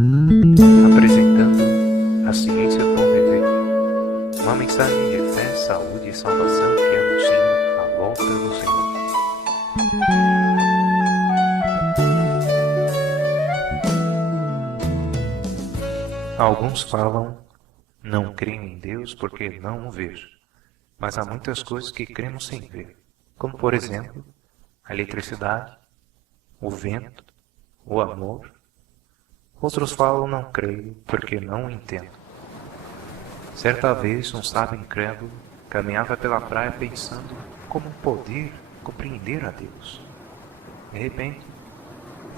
Apresentando a ciência do bom viver, uma mensagem de fé, saúde e salvação que anuncia a volta do Senhor. Alguns falam, não creem em Deus porque não o vejo, mas há muitas coisas que cremos sem ver, como por exemplo, a eletricidade, o vento, o amor. Outros falam não creio porque não o entendo. Certa vez um sábio incrédulo caminhava pela praia pensando como poder compreender a Deus. De repente,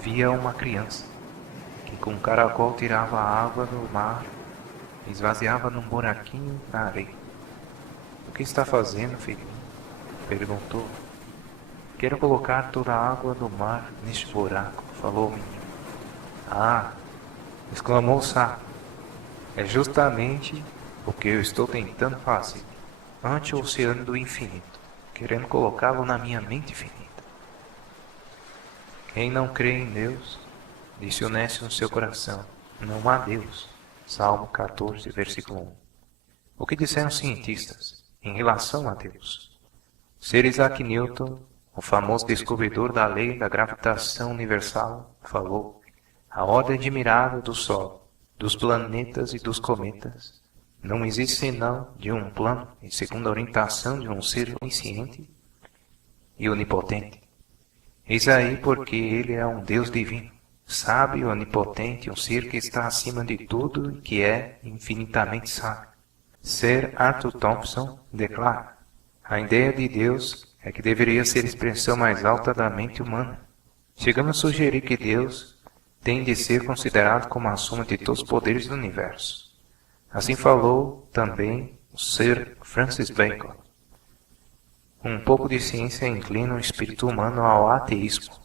via uma criança que com um caracol tirava a água do mar e esvaziava num buraquinho na areia. "O que está fazendo, filhinho?" perguntou. "Quero colocar toda a água do mar neste buraco", falou o menino. "Ah!", exclamou o sábio, "é justamente o que eu estou tentando fazer ante o oceano do infinito, querendo colocá-lo na minha mente infinita." Quem não crê em Deus, disse honesto no seu coração, não há Deus. Salmo 14, versículo 1. O que disseram os cientistas em relação a Deus? Sir Isaac Newton, o famoso descobridor da lei da gravitação universal, falou: "A ordem admirável do Sol, dos planetas e dos cometas não existe senão de um plano e segundo a orientação de um ser onisciente e onipotente. Eis aí porque ele é um Deus divino, sábio, onipotente, um ser que está acima de tudo e que é infinitamente sábio." Sir Arthur Thompson declara: "A ideia de Deus é que deveria ser a expressão mais alta da mente humana. Chegamos a sugerir que Deus tem de ser considerado como a soma de todos os poderes do universo." Assim falou também o Sir Francis Bacon. Um pouco de ciência inclina o espírito humano ao ateísmo,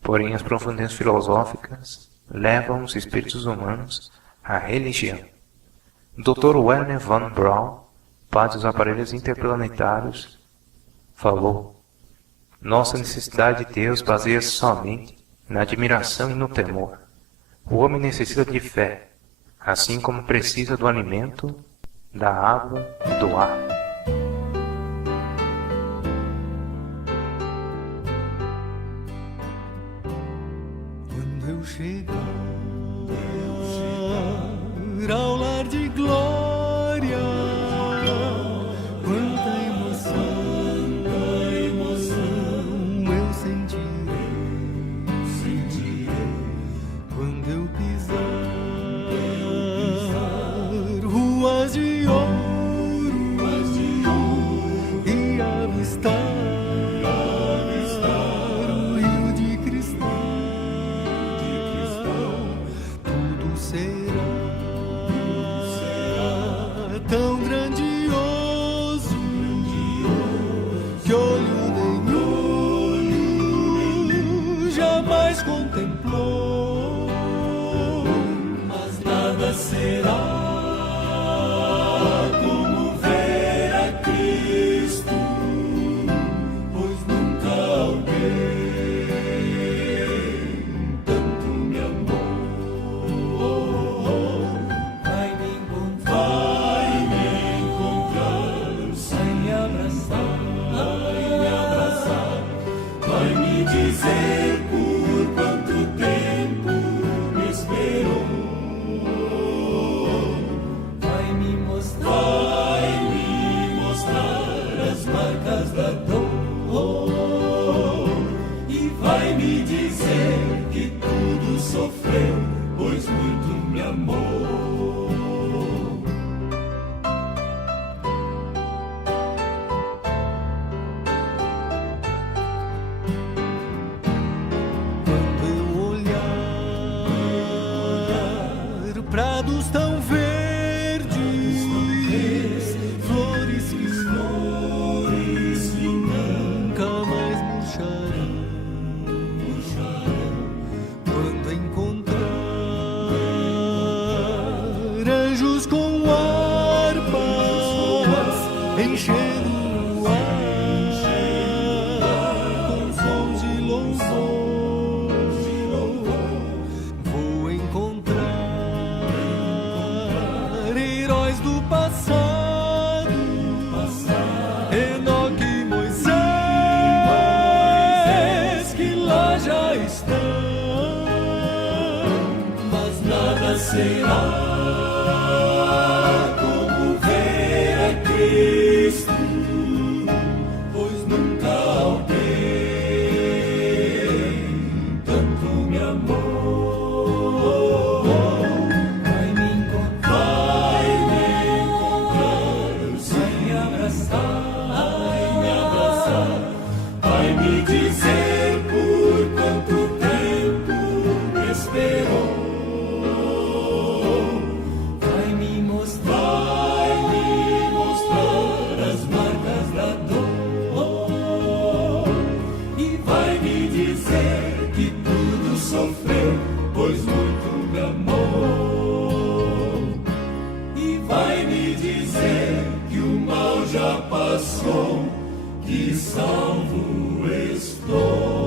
porém as profundezas filosóficas levam os espíritos humanos à religião. Dr. Wernher von Braun, pai dos aparelhos interplanetários, falou: "Nossa necessidade de Deus baseia-se somente na admiração e no temor. O homem necessita de fé, assim como precisa do alimento, da água e do ar." Quando eu chegar ao lar de glória, quanta emoção eu sentirei quando eu pisar ruas de ouro e avistar o rio de cristal. Tudo será tão grandioso que olho nenhum jamais contemplou. Mas nada será como ver a Cristo, pois nunca alguém tanto me amou. Vai me encontrar, vai me abraçar, vai me dizer por quanto tempo me esperou. Vai me mostrar as marcas da dor e vai me dizer que tudo sofreu, pois muito me amou. Quando eu olhar prados tão verdes, flores que nunca mais murcharão. Quando encontrar anjos com harpas enchendo o ar com sons de louvor, vou encontrar será como ver a Cristo, pois nunca alguém tanto me amou. Vai me encontrar, vai me abraçar, vai me dizer por quanto tempo me esperou. Vai me mostrar as marcas da dor e vai me dizer que tudo sofreu, pois muito me amou. E vai me dizer que o mal já passou, que salvo estou.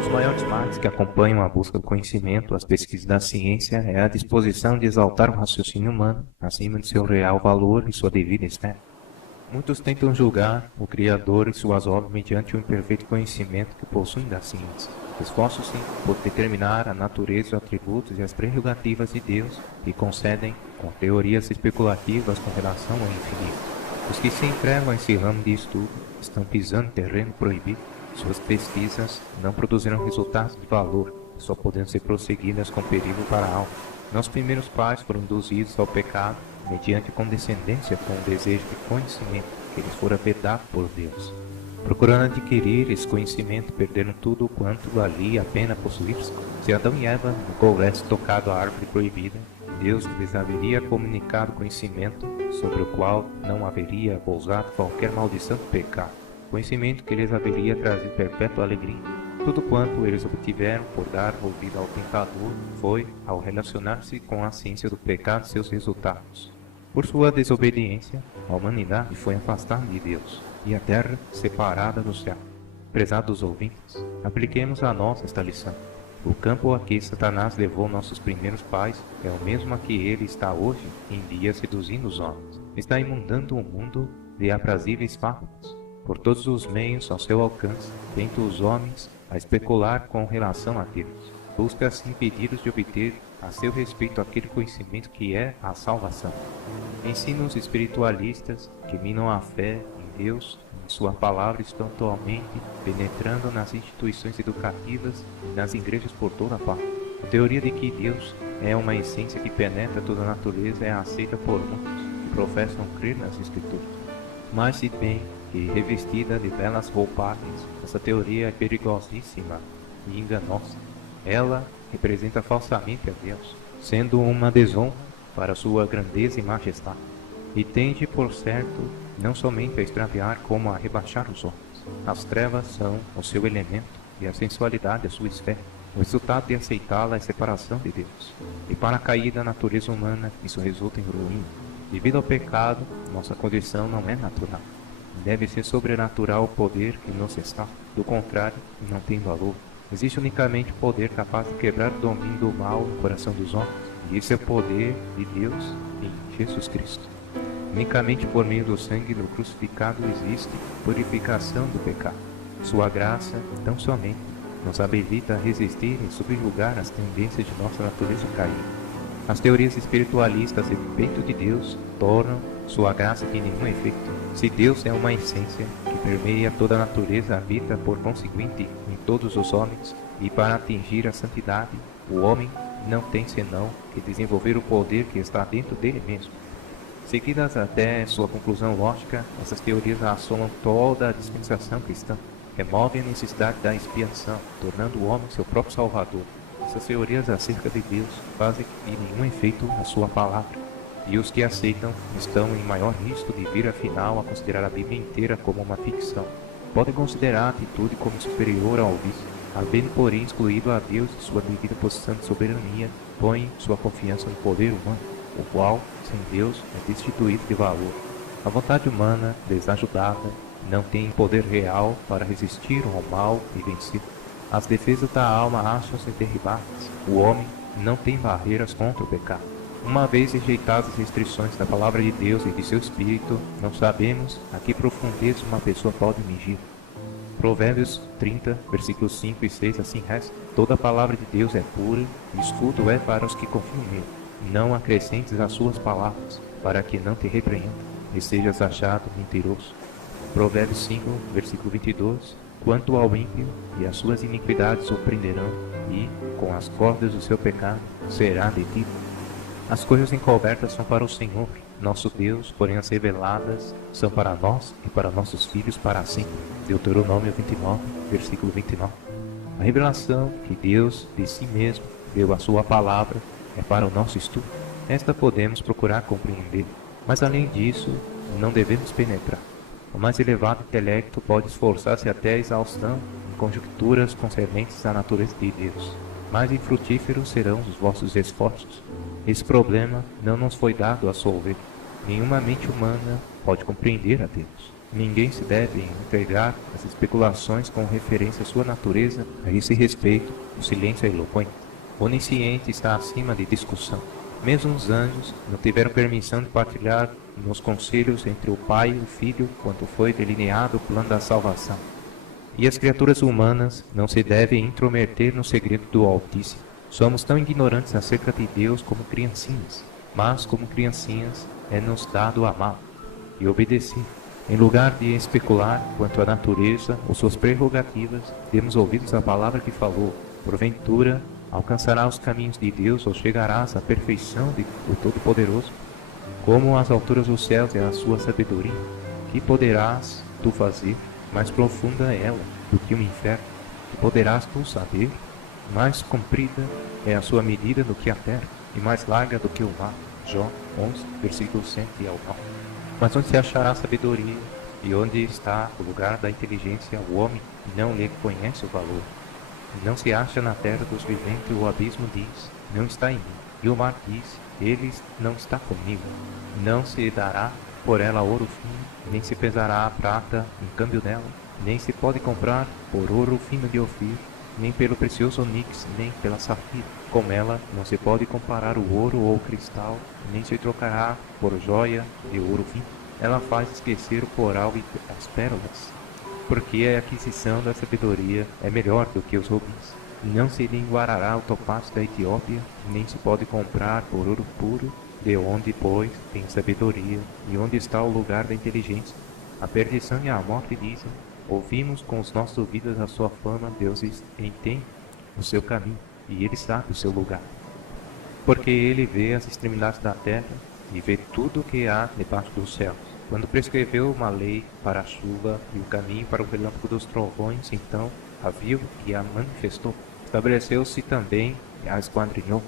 Os maiores males que acompanham a busca do conhecimento, as pesquisas da ciência, é a disposição de exaltar o raciocínio humano acima de seu real valor e sua devida esfera. Muitos tentam julgar o Criador e suas obras mediante o imperfeito conhecimento que possuem da ciência. Esforçam-se por determinar a natureza, os atributos e as prerrogativas de Deus e concedem com teorias especulativas com relação ao infinito. Os que se entregam a esse ramo de estudo estão pisando em terreno proibido. Suas pesquisas não produzirão resultados de valor, só podendo ser prosseguidas com perigo para a alma. Nossos primeiros pais foram induzidos ao pecado mediante condescendência com o desejo de conhecimento que lhes fora vedado por Deus. Procurando adquirir esse conhecimento, perderam tudo quanto valia a pena possuir-se. Se Adão e Eva nunca houvessem tocado a árvore proibida, Deus lhes haveria comunicado conhecimento sobre o qual não haveria pousado qualquer maldição do pecado, conhecimento que lhes haveria trazido perpétua alegria. Tudo quanto eles obtiveram por dar ouvido ao tentador foi, ao relacionar-se com a ciência do pecado, seus resultados. Por sua desobediência, a humanidade foi afastada de Deus e a terra separada do céu. Prezados ouvintes, apliquemos a nós esta lição. O campo a que Satanás levou nossos primeiros pais é o mesmo a que ele está hoje em dia seduzindo os homens. Está imundando o mundo de aprazíveis fábulas. Por todos os meios ao seu alcance, tenta os homens a especular com relação a Deus. Busca assim impedi-los de obter a seu respeito aquele conhecimento que é a salvação. Ensinos espiritualistas que minam a fé em Deus e em sua palavra estão atualmente penetrando nas instituições educativas e nas igrejas por toda parte. A teoria de que Deus é uma essência que penetra toda a natureza é aceita por muitos que professam crer nas Escrituras. Mas se bem que revestida de belas roupagens, essa teoria é perigosíssima e enganosa. Ela representa falsamente a Deus, sendo uma desonra para sua grandeza e majestade, e tende, por certo, não somente a extraviar como a rebaixar os homens. As trevas são o seu elemento e a sensualidade a sua esfera. O resultado de aceitá-la é a separação de Deus, e para a caída da natureza humana isso resulta em ruína. Devido ao pecado, nossa condição não é natural. Deve ser sobrenatural o poder que nos está. Do contrário, não tem valor. Existe unicamente o poder capaz de quebrar o domínio do mal no coração dos homens, e esse é o poder de Deus em Jesus Cristo. Unicamente por meio do sangue do crucificado existe purificação do pecado. Sua graça, tão somente, nos habilita a resistir e subjugar as tendências de nossa natureza caída. As teorias espiritualistas a respeito de Deus tornam sua graça de nenhum efeito. Se Deus é uma essência que permeia toda a natureza, habita por conseguinte em todos os homens, e para atingir a santidade, o homem não tem senão que desenvolver o poder que está dentro dele mesmo. Seguidas até sua conclusão lógica, essas teorias assolam toda a dispensação cristã, removem a necessidade da expiação, tornando o homem seu próprio salvador. Essas teorias acerca de Deus fazem de nenhum efeito a sua palavra, e os que aceitam estão em maior risco de vir afinal a considerar a Bíblia inteira como uma ficção. Podem considerar a atitude como superior ao vício, havendo porém excluído a Deus de sua devida posição de soberania, põem sua confiança no poder humano, o qual, sem Deus, é destituído de valor. A vontade humana, desajudada, não tem poder real para resistir ao mal e vencer. As defesas da alma acham-se derribadas. O homem não tem barreiras contra o pecado. Uma vez rejeitadas as restrições da palavra de Deus e de seu Espírito, não sabemos a que profundeza uma pessoa pode mingir. Provérbios 30, versículos 5 e 6, assim resta: toda a palavra de Deus é pura, e escudo é para os que confiam nele. Não acrescentes as suas palavras, para que não te repreenda, e sejas achado mentiroso. Provérbios 5, versículo 22, quanto ao ímpio, e as suas iniquidades o prenderão, e, com as cordas do seu pecado, será detido. As coisas encobertas são para o Senhor, nosso Deus, porém as reveladas são para nós e para nossos filhos para sempre. Deuteronômio 29, versículo 29. A revelação que Deus de si mesmo deu à sua palavra é para o nosso estudo. Esta podemos procurar compreender, mas além disso, não devemos penetrar. O mais elevado intelecto pode esforçar-se até a exaustão em conjecturas concernentes à natureza de Deus. Mais infrutíferos serão os vossos esforços. Esse problema não nos foi dado a solver. Nenhuma mente humana pode compreender a Deus. Ninguém se deve entregar às especulações com referência à sua natureza. A esse respeito, o silêncio é eloquente. O onisciente está acima de discussão. Mesmo os anjos não tiveram permissão de partilhar nos conselhos entre o Pai e o Filho quando foi delineado o plano da salvação. E as criaturas humanas não se devem intrometer no segredo do Altíssimo. Somos tão ignorantes acerca de Deus como criancinhas, mas como criancinhas é-nos dado amá-lo e obedecer. Em lugar de especular quanto à natureza ou suas prerrogativas, demos ouvidos à palavra que falou. Porventura, alcançarás os caminhos de Deus ou chegarás à perfeição do Todo-Poderoso? Como as alturas dos céus é a sua sabedoria, que poderás tu fazer? Mais profunda é ela do que o inferno. Que poderás tu saber? Mais comprida é a sua medida do que a terra, e mais larga do que o mar. Jó 11, versículo 100 ao 9. Mas onde se achará sabedoria, e onde está o lugar da inteligência, o homem não lhe conhece o valor. Não se acha na terra dos viventes, o abismo diz, não está em mim. E o mar diz, ele não está comigo. Não se dará por ela ouro fino, nem se pesará a prata em câmbio dela, nem se pode comprar por ouro fino de Ofir, nem pelo precioso onix, nem pela safira. Com ela não se pode comparar o ouro ou o cristal, nem se trocará por joia de ouro fino. Ela faz esquecer o coral e as pérolas, porque a aquisição da sabedoria é melhor do que os rubins. Não se linguará o topázio da Etiópia, nem se pode comprar por ouro puro, de onde, pois, tem sabedoria, e onde está o lugar da inteligência. A perdição e a morte dizem, ouvimos com os nossos ouvidos a sua fama, Deus entende o seu caminho, e ele sabe o seu lugar. Porque ele vê as extremidades da terra, e vê tudo o que há debaixo dos céus. Quando prescreveu uma lei para a chuva e o caminho para o relâmpago dos trovões, então a viu e a manifestou. Estabeleceu-se também e a esquadrinhou.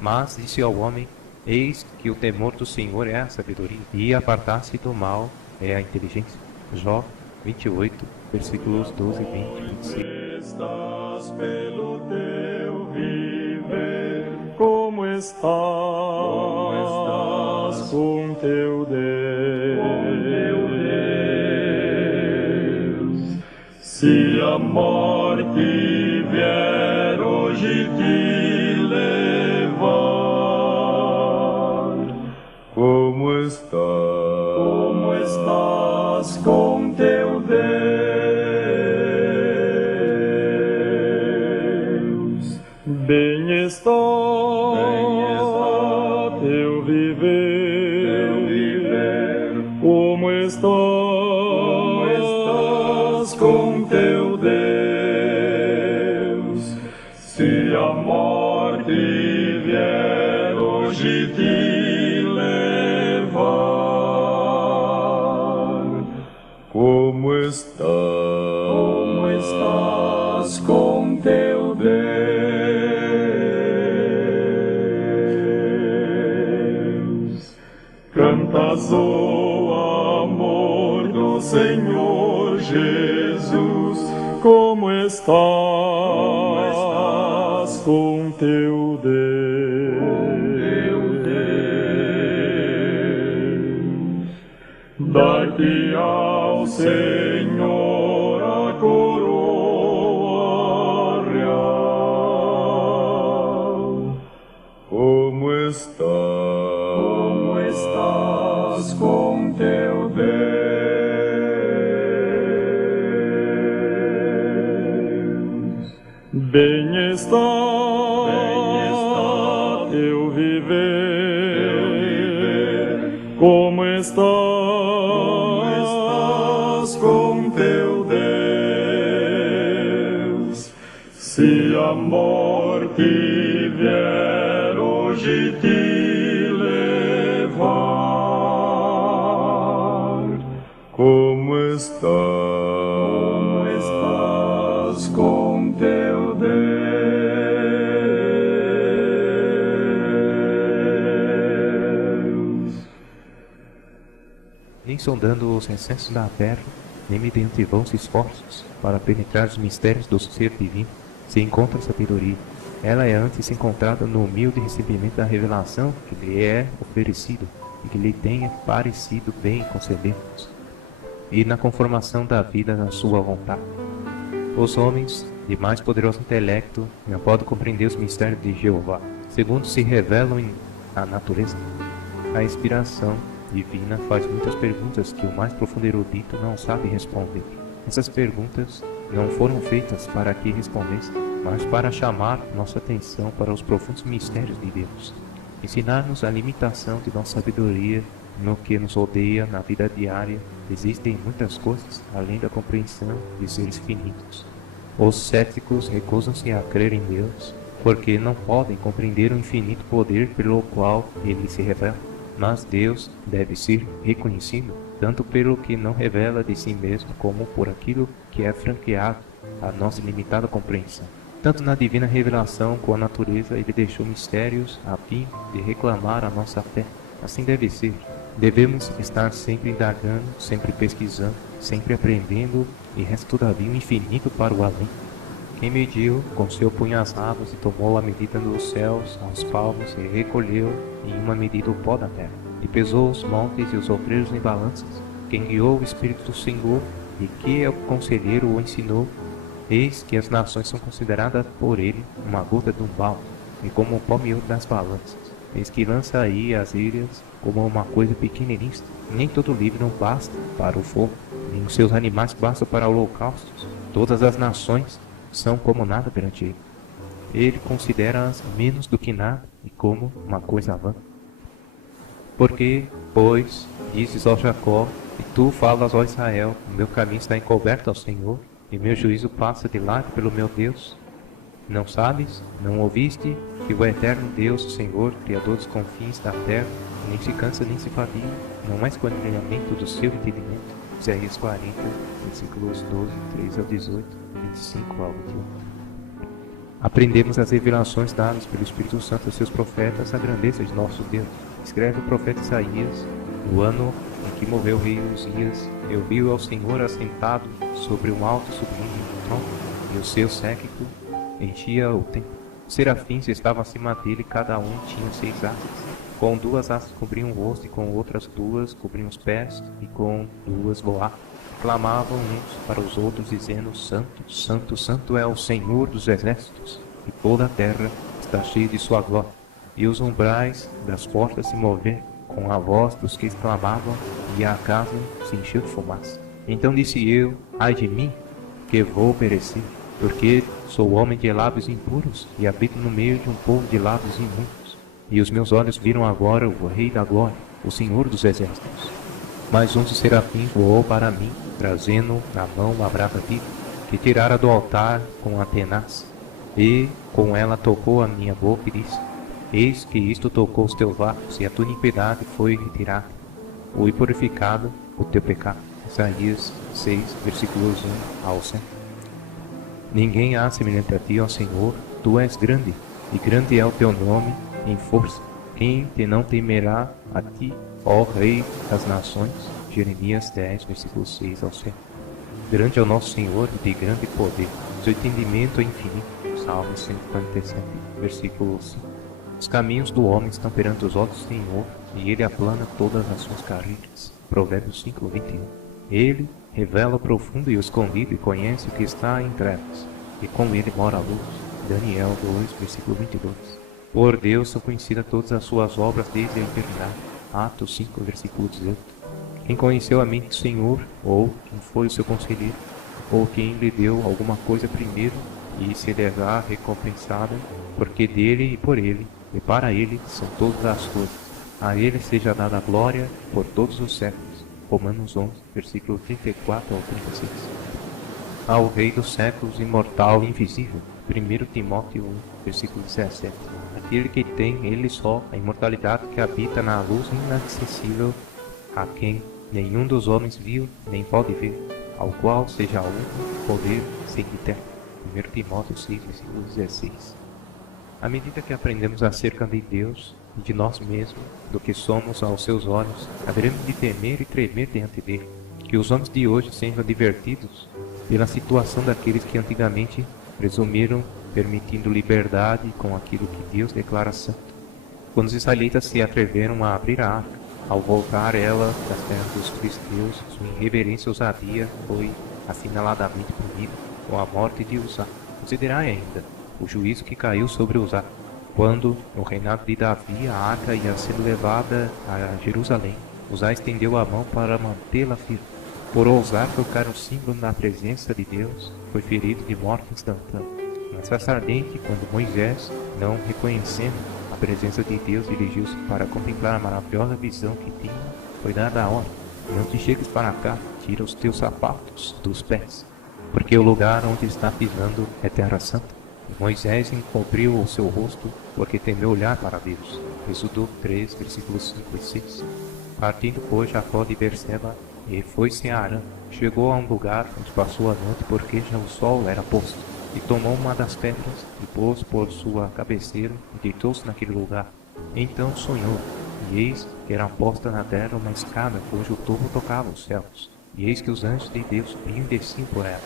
Mas disse ao homem, eis que o temor do Senhor é a sabedoria, e apartar-se do mal é a inteligência. Jó 28, versículos 12, 20 e 25. Estás pelo teu viver, como estás com teu Deus. Se a morte vier hoje te levar, como estás com teu Deus. Bem está teu viver, como estás com teu Deus. Se a morte vier hoje te levar, como estás com teu Deus. Cantas o amor do Senhor Jesus, como estás com teu Deus. Dar-te ao Senhor a coroa real, como estás com teu Deus. Bem está teu viver, como estás com teu Deus. Se a morte vier hoje te levar, como estás com teu Deus. Nem sondando os recessos da terra, nem mediante vãos esforços, para penetrar os mistérios do ser divino, se encontra a sabedoria. Ela é antes encontrada no humilde recebimento da revelação que lhe é oferecido e que lhe tenha parecido bem conceder-nos, e na conformação da vida na sua vontade. Os homens de mais poderoso intelecto não podem compreender os mistérios de Jeová, segundo se revelam na natureza. A inspiração divina faz muitas perguntas que o mais profundo erudito não sabe responder. Essas perguntas não foram feitas para que respondesse, mas para chamar nossa atenção para os profundos mistérios de Deus, ensinar-nos a limitação de nossa sabedoria no que nos rodeia na vida diária. Existem muitas coisas além da compreensão de seres finitos. Os céticos recusam-se a crer em Deus, porque não podem compreender o infinito poder pelo qual ele se revela. Mas Deus deve ser reconhecido, tanto pelo que não revela de si mesmo, como por aquilo que é franqueado à nossa limitada compreensão. Tanto na divina revelação como na natureza, ele deixou mistérios a fim de reclamar a nossa fé. Assim deve ser. Devemos estar sempre indagando, sempre pesquisando, sempre aprendendo, e resta todavia o infinito para o além. Quem mediu com seu punho as águas e tomou a medida dos céus aos palmos e recolheu em uma medida o pó da terra, e pesou os montes e os obreiros em balanças. Quem guiou o Espírito do Senhor e que é o conselheiro o ensinou, eis que as nações são consideradas por ele uma gota de um balde, e como o pó miúdo das balanças. Eis que lança aí as ilhas como uma coisa pequenista. Nem todo livro não basta para o fogo, nem os seus animais bastam para holocaustos. Todas as nações são como nada perante ele. Ele considera-as menos do que nada e como uma coisa vã. Porque, pois, dizes ao Jacó, e tu falas ao Israel, o meu caminho está encoberto ao Senhor, e meu juízo passa de largo pelo meu Deus. Não sabes, não ouviste, que o eterno Deus, o Senhor, Criador dos confins da terra, nem se cansa nem se fadiga, não é esquadrilhamento do seu entendimento. Isaías 40, versículos 12, 3 ao 18, 25 ao 21. Aprendemos as revelações dadas pelo Espírito Santo aos seus profetas, a grandeza de nosso Deus. Escreve o profeta Isaías: no ano em que morreu o rei Uzias, eu vi ao Senhor assentado sobre um alto sublime trono, e o seu séquito enchia o templo. Os serafins estavam acima dele, cada um tinha 6 asas. Com 2 asas cobriam o rosto, e com outras 2 cobriam os pés, e com 2 voavam. Clamavam uns para os outros, dizendo: Santo, Santo, Santo é o Senhor dos exércitos, e toda a terra está cheia de sua glória. E os umbrais das portas se moveram com a voz dos que exclamavam, e a casa se encheu de fumaça. Então disse eu: ai de mim, que vou perecer, porque sou homem de lábios impuros, e habito no meio de um povo de lábios imundos. E os meus olhos viram agora o Rei da Glória, o Senhor dos Exércitos. Mas um dos serafins voou para mim, trazendo na mão uma brava viga, que tirara do altar com a tenaz, e com ela tocou a minha boca e disse: eis que isto tocou os teus lábios, e a tua iniquidade foi retirada, foi purificado o teu pecado. Isaías 6, versículos 1 ao 7. Ninguém há semelhante a ti, ó Senhor, tu és grande, e grande é o teu nome em força. Quem te não temerá a ti, ó Rei das nações? Jeremias 10, versículos 6 ao 7. Grande é o nosso Senhor e de grande poder, seu entendimento é infinito. Salmo 147, versículo 5. Os caminhos do homem estão perante os olhos do Senhor, e ele aplana todas as suas carreiras. Provérbios 5, 21. Ele revela o profundo e o escondido, e conhece o que está em trevas, e com ele mora a luz. Daniel 2, versículo 22. Por Deus são conhecidas todas as suas obras desde a eternidade. Atos 5, versículo 18. Quem conheceu a mente do Senhor, ou quem foi o seu conselheiro, ou quem lhe deu alguma coisa primeiro, e será recompensada, porque dele e por ele e para ele são todas as coisas. A ele seja dada a glória por todos os séculos. Romanos 11, versículo 34 ao 36. Ao Rei dos séculos, imortal e invisível. 1 Timóteo 1, versículo 17. Aquele que tem ele só a imortalidade que habita na luz inacessível, a quem nenhum dos homens viu nem pode ver, ao qual seja a honra, poder, sempiterno. 1 Timóteo 6, versículo 16. À medida que aprendemos acerca de Deus e de nós mesmos, do que somos aos seus olhos, haveremos de temer e tremer diante dele. Que os homens de hoje sejam divertidos pela situação daqueles que antigamente presumiram, permitindo liberdade com aquilo que Deus declara santo. Quando os israelitas se atreveram a abrir a arca, ao voltar ela das terras dos filisteus, sua irreverência e ousadia foi assinaladamente punida com a morte de Uzá. Considerai ainda o juízo que caiu sobre Uzá, quando, no reinado de Davi, a arca ia ser levada a Jerusalém. Uzá estendeu a mão para mantê-la firme. Por ousar tocar um símbolo na presença de Deus, foi ferido de morte instantânea. Mas faz ardente quando Moisés, não reconhecendo a presença de Deus, dirigiu-se para contemplar a maravilhosa visão que tinha, foi dada a ordem: não te chegues para cá, tira os teus sapatos dos pés, porque o lugar onde está pisando é terra santa. Moisés encobriu o seu rosto, porque temeu olhar para Deus. Êxodo 3, versículos 5 e 6. Partindo, pois, Jacó de Berseba, e foi-se a Arã. Chegou a um lugar onde passou a noite, porque já o sol era posto. E tomou uma das pedras, e pôs por sua cabeceira, e deitou-se naquele lugar. Então sonhou, e eis que era posta na terra uma escada, cujo topo tocava os céus. E eis que os anjos de Deus subiam e desciam por ela.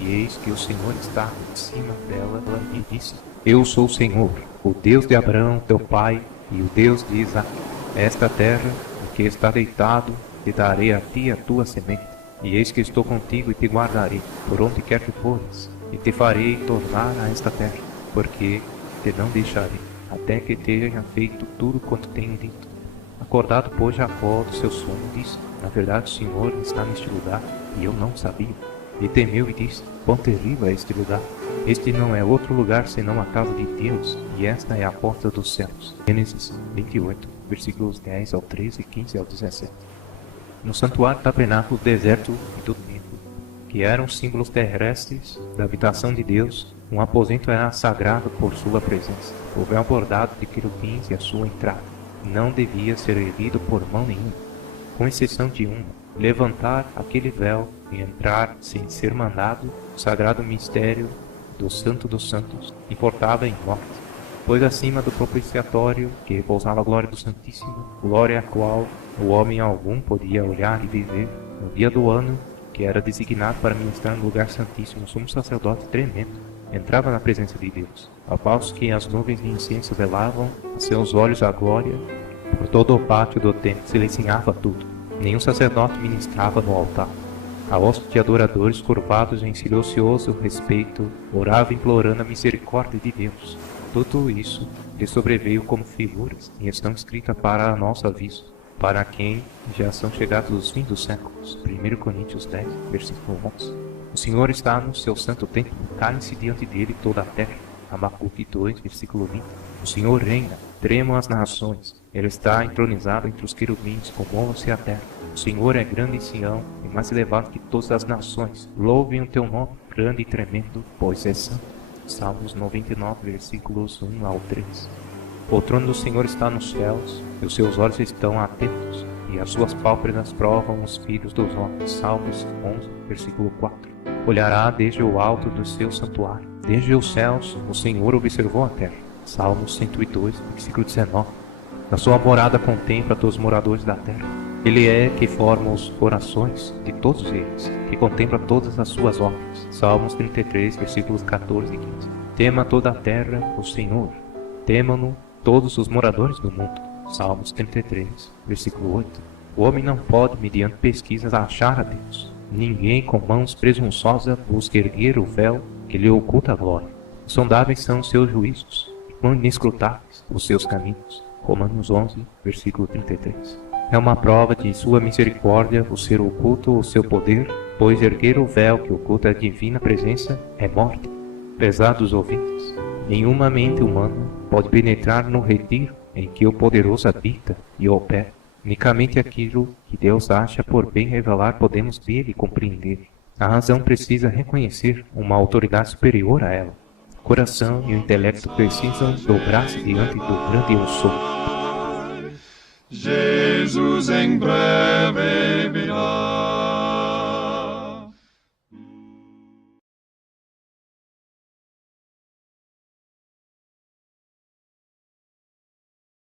E eis que o Senhor estava em cima dela, e disse: Eu sou o Senhor, o Deus de Abraão, teu pai, e o Deus de Isaque. Esta terra, em que está deitado, te darei a ti e a tua semente. E eis que estou contigo e te guardarei, por onde quer que fores, e te farei tornar a esta terra, porque te não deixarei, até que tenha feito tudo quanto tenho dito. Acordado, pois, Jacó do seu sono, disse: Na verdade, o Senhor está neste lugar, e eu não sabia. E temeu e disse: Quão terrível é este lugar! Este não é outro lugar senão a casa de Deus, e esta é a porta dos céus. Gênesis 28, versículos 10 ao 13, 15 ao 17. No santuário, tabernáculo, deserto e do templo, que eram símbolos terrestres da habitação de Deus, um aposento era sagrado por sua presença. O véu bordado de querubins e a sua entrada não devia ser erguido por mão nenhuma, com exceção de uma: levantar aquele véu e entrar sem ser mandado. O sagrado mistério do Santo dos Santos importava em morte, pois acima do propiciatório que repousava a glória do Santíssimo, glória a qual o homem algum podia olhar e viver, no dia do ano que era designado para ministrar no lugar santíssimo, o sumo sacerdote tremendo entrava na presença de Deus, ao passo que as nuvens de incenso velavam a seus olhos a glória. Por todo o pátio do templo silenciava tudo. Nenhum sacerdote ministrava no altar. A hoste de adoradores, curvados em silencioso respeito, orava implorando a misericórdia de Deus. Tudo isso lhe sobreveio como figuras e estão escritas para nosso aviso, para quem já são chegados os fins dos séculos. 1 Coríntios 10, versículo 11. O Senhor está no seu santo templo, cale-se diante dele toda a terra. Abacuque 2, versículo 20. O Senhor reina, tremam as nações. Ele está entronizado entre os querubins, comova-se a terra. O Senhor é grande em Sião, e mais elevado que todas as nações. Louvem o teu nome, grande e tremendo, pois é santo. Salmos 99, versículos 1 ao 3. O trono do Senhor está nos céus, e os seus olhos estão atentos, e as suas pálpebras provam os filhos dos homens. Salmos 11, versículo 4. Olhará desde o alto do seu santuário. Desde os céus, o Senhor observou a terra. Salmos 102, versículo 19. Na sua morada contempla todos os moradores da terra. Ele é que forma os corações de todos eles, que contempla todas as suas obras. Salmos 33, versículos 14 e 15. Tema toda a terra o Senhor. Temam-no todos os moradores do mundo. Salmos 33, versículo 8. O homem não pode, mediante pesquisas, achar a Deus. Ninguém com mãos presunçosas busca erguer o véu que lhe oculta a glória. Sondáveis são os seus juízos, quão inescrutáveis os seus caminhos. Romanos 11, versículo 33. É uma prova de sua misericórdia o ser oculto o seu poder, pois erguer o véu que oculta a divina presença é morte. Prezados ouvintes, nenhuma mente humana pode penetrar no retiro em que o poderoso habita e opera. Unicamente aquilo que Deus acha por bem revelar podemos ver e compreender. A razão precisa reconhecer uma autoridade superior a ela. O coração e o intelecto precisam dobrar-se diante do grande Eu Sou. Jesus em breve